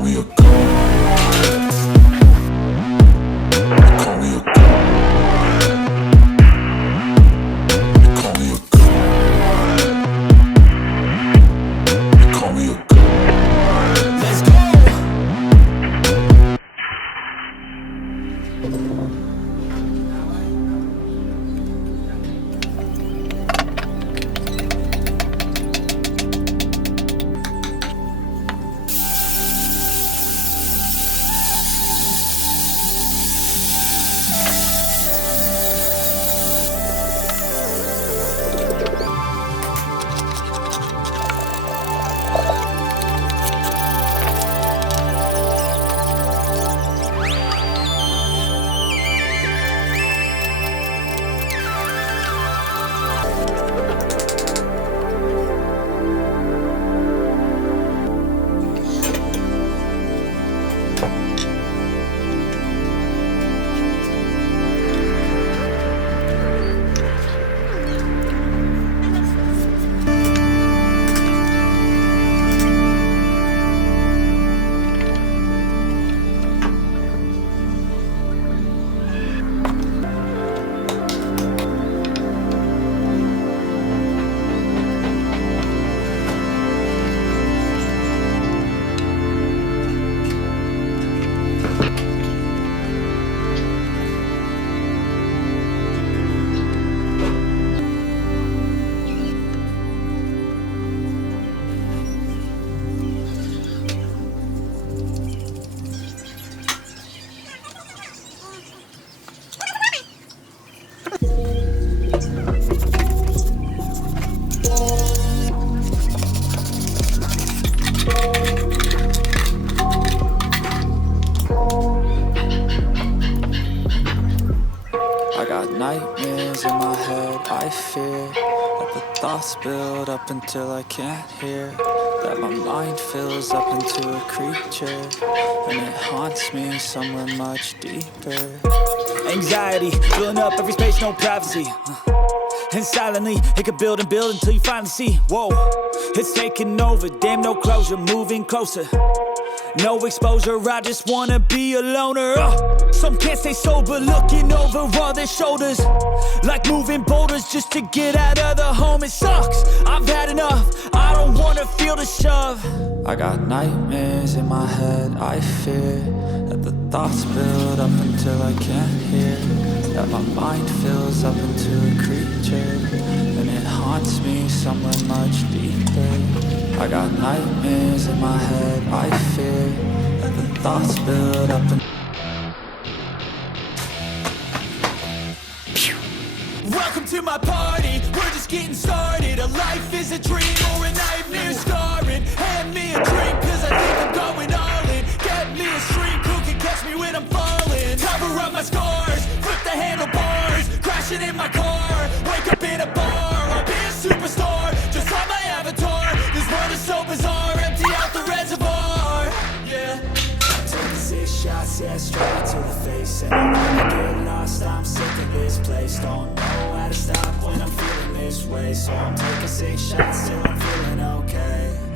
call me a god. They call me a god. They call me a god. They call me a god. Let's go. I got nightmares in my head, I fear that the thoughts build up until I can't hear, that my mind fills up into a creature, and it haunts me somewhere much deeper. Anxiety, filling up every space, no privacy. And silently, it could build and build until you finally see, whoa, it's taking over, damn no closure, moving closer. No exposure, I just wanna be a loner. Some can't stay sober, looking over all their shoulders, like moving boulders just to get out of the home. It sucks, I've had enough, I don't wanna feel the shove. I got nightmares in my head, I fear that the thoughts build up until I can't hear, that my mind fills up into a creature, and it haunts me somewhere much deeper. I got nightmares in my head, I fear that the thoughts build up and Welcome to my party, we're just getting started. A life is a dream or a nightmare scarring. Hand me a drink cause I think I'm going all in. Get me a shrink who can catch me when I'm falling. Cover up my scars, flip the handlebars, crashing in my car, wake up in a bar. I'll be a superstar, just like my avatar. This world is so bizarre, empty out the reservoir. Yeah. Taking 6 shots, yeah, straight to the face. And I wanna get lost, I'm sick of this place. Don't know how to stop when I'm feeling this way. So I'm taking 6 shots till I'm feeling okay.